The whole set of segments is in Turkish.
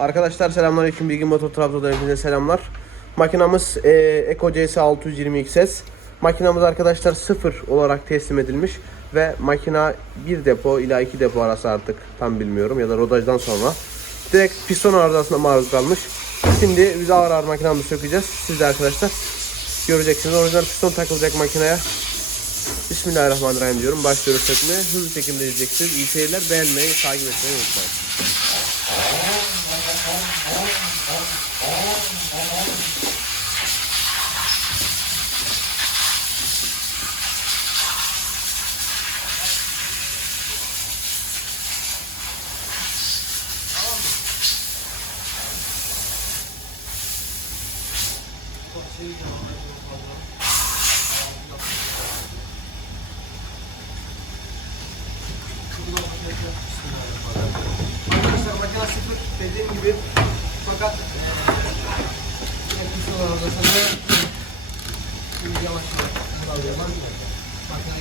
Arkadaşlar selamünaleyküm Bilgi Motor Trabzon'dan hepinize selamlar. Makinamız e, Eco CS 620 XS. Makinamız arkadaşlar sıfır olarak teslim edilmiş ve makina bir depo ila iki depo arası artık tam bilmiyorum ya da rodajdan sonra direkt piston arızasına maruz kalmış. Şimdi biz ağır ağır makinamızı sökeceğiz. Siz de arkadaşlar göreceksiniz. Orijinal piston takılacak makineye. Bismillahirrahmanirrahim diyorum. Başlıyoruz sökmeye. Hızlı çekimde izleyeceksiniz. İyi seyirler. Beğenmeyi, takip etmeyi unutmayın. Arkadaşlar makine sıfır dediğim gibi fakat şimdi yavaş yavaş alıyorum. Makine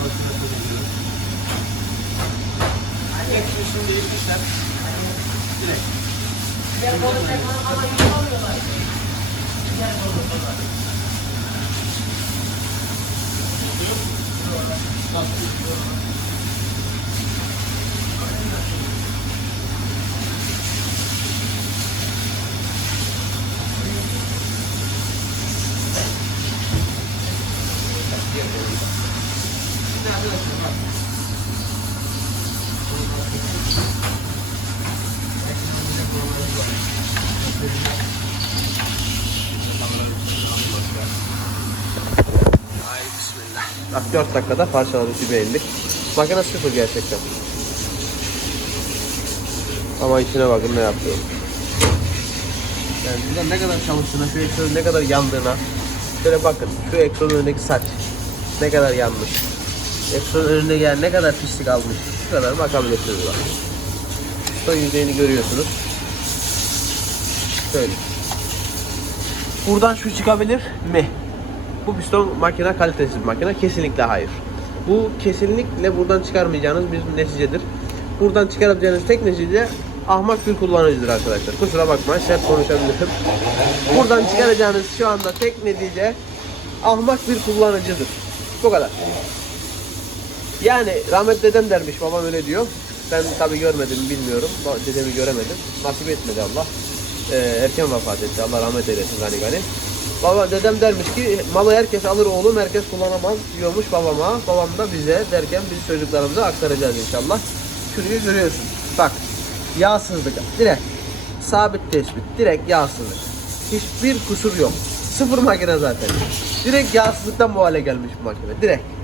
Ne kadar çalıştığını söyleyeceğim. Geçmişin değişmişler. Direkt. Diğer kolu çekmanın ama yıkamıyorlar. Diğer kolu çekmanın. Şimdi arkadaşlar bak. Ay bismillah. Bak 4 dakikada parçaladık bir beğendik. Makine sıfır gerçekten. Ama içine bakın ne yaptı. Yani ne kadar çalıştığına, şu egzozun ne kadar yandığına. Şöyle bakın, şu egzozun önündeki saç ne kadar yanmış. Egzozun önünde yani ne kadar pislik almış. Şu kadar bakabilirsiniz bak. Son yüzeyini görüyorsunuz. Şöyle. Buradan şu çıkabilir mi? Bu piston makine kalitesiz bir makine. Kesinlikle hayır. Bu kesinlikle buradan çıkarmayacağınız bir neticedir. Buradan çıkarabileceğiniz tek netice ahmak bir kullanıcıdır arkadaşlar. Kusura bakmayın sert konuşabilirim. Buradan çıkaracağınız şu anda tek netice ahmak bir kullanıcıdır. Bu kadar. Yani rahmet dedem dermiş babam öyle diyor. Ben tabi görmedim bilmiyorum. Dedemi göremedim. Nasip etmedi Allah. Ee, erken vefat etti. Allah rahmet eylesin gani gani. Baba dedem dermiş ki malı herkes alır oğlum herkes kullanamaz diyormuş babama. Babam da bize derken biz çocuklarımıza aktaracağız inşallah. Şurayı görüyorsun. Bak yağsızlık direkt sabit tespit direkt yağsızlık. Hiçbir kusur yok. Sıfır makine zaten. Direkt yağsızlıktan bu hale gelmiş bu makine. Direkt.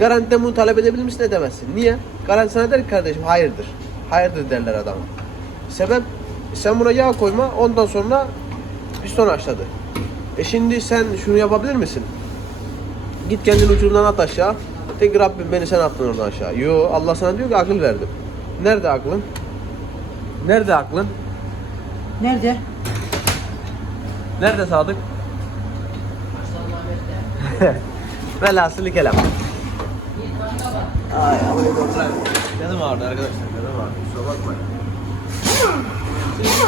Garantiden bunu talep edebilir misin edemezsin. Niye? Garanti sana der ki kardeşim hayırdır. Hayırdır derler adama. Sebep sen buna yağ koyma ondan sonra piston açladı. E şimdi sen şunu yapabilir misin? Git kendini uçurumdan at aşağı. Tek Rabbim beni sen attın oradan aşağı. Yo Allah sana diyor ki akıl verdim. Nerede aklın? Nerede aklın? Nerede? Nerede Sadık? Velhasılı kelam. Ay ama Canım ağrıdı arkadaşlar. Canım ağrıdı. Kusura bakmayın.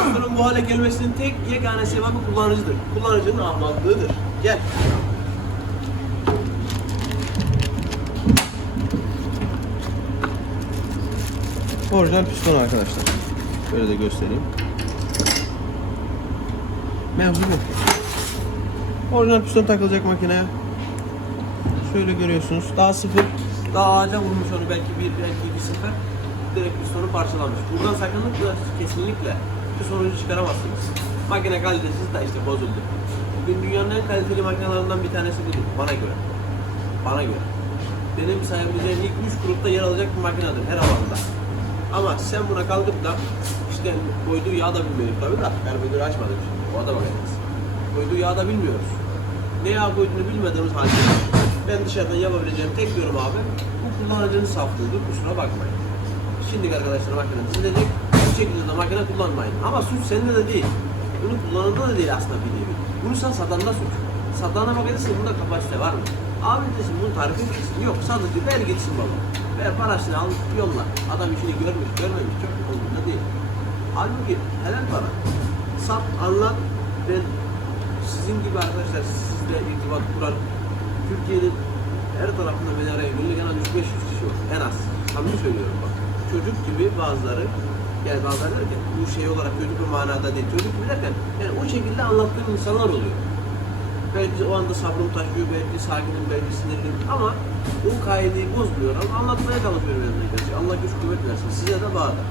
Şimdi bu hale gelmesinin tek yegane sebebi kullanıcıdır. Kullanıcının ahmaklığıdır. Gel. Orijinal piston arkadaşlar. Şöyle de göstereyim. Mevzu bu. Orijinal piston takılacak makineye. Şöyle görüyorsunuz. Daha sıfır. Daha ağaca vurmuş onu belki bir belki iki sefer. Direkt pistonu parçalamış. Buradan sakınlıkla kesinlikle şu sonucu çıkaramazsınız. Makine kalitesiz de işte bozuldu. Bugün dünyanın en kaliteli makinelerinden bir tanesi budur. Bana göre. Bana göre. Benim sayabileceğim ilk 3 grupta yer alacak bir makinedir her alanda. Ama sen buna kalkıp da işte koyduğu yağ da bilmiyoruz tabii da karbüratörü açmadık şimdi o da bakacağız. Koyduğu yağ da bilmiyoruz. Ne yağ koyduğunu bilmediğimiz halde ben dışarıdan yapabileceğim tek yorum abi bu kullanıcının saflığıdır kusura bakmayın. Şimdi arkadaşlar makine dizilecek bu şekilde de makine kullanmayın. Ama suç sende de değil. Bunu kullananda da değil aslında nevi. Bunu sen satanda suç. Satana bakıyorsun bunda kapasite var mı? Abi desin bunun tarifi bilirsin. Yok satıcı ver gitsin baba. Ver parasını al yolla. Adam işini görmüş görmemiş çok umurunda değil. Halbuki helal para. Sat anlat ben sizin gibi arkadaşlar sizle irtibat kuran Türkiye'nin her tarafında beni arayan günlük en az 300-500 kişi var. En az. Samimi söylüyorum bak. Çocuk gibi bazıları yani bazıları derken bu şey olarak çocuk bir manada değil. Çocuk gibi derken yani o şekilde anlattığım insanlar oluyor. Belki o anda sabrım taşıyor, belki sakinim, belki sinirliyim ama o kaideyi bozmuyorum. Anlatmaya çalışıyorum elimden. Allah güç kuvvet versin. Size de bağlı.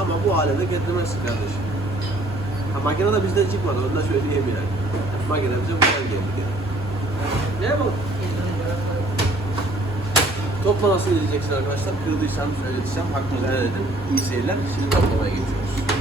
Ama bu aleme getirmezsin kardeşim. Makine de bizden çıkmadı, onu da söyleyeyim yani. Makine bize buradan geldi. Ne bu? Topla nasıl edeceksin arkadaşlar? Kırdıysam, söylediysem hakkınızı helal edin. İyi seyirler. Şimdi toplamaya geçiyoruz.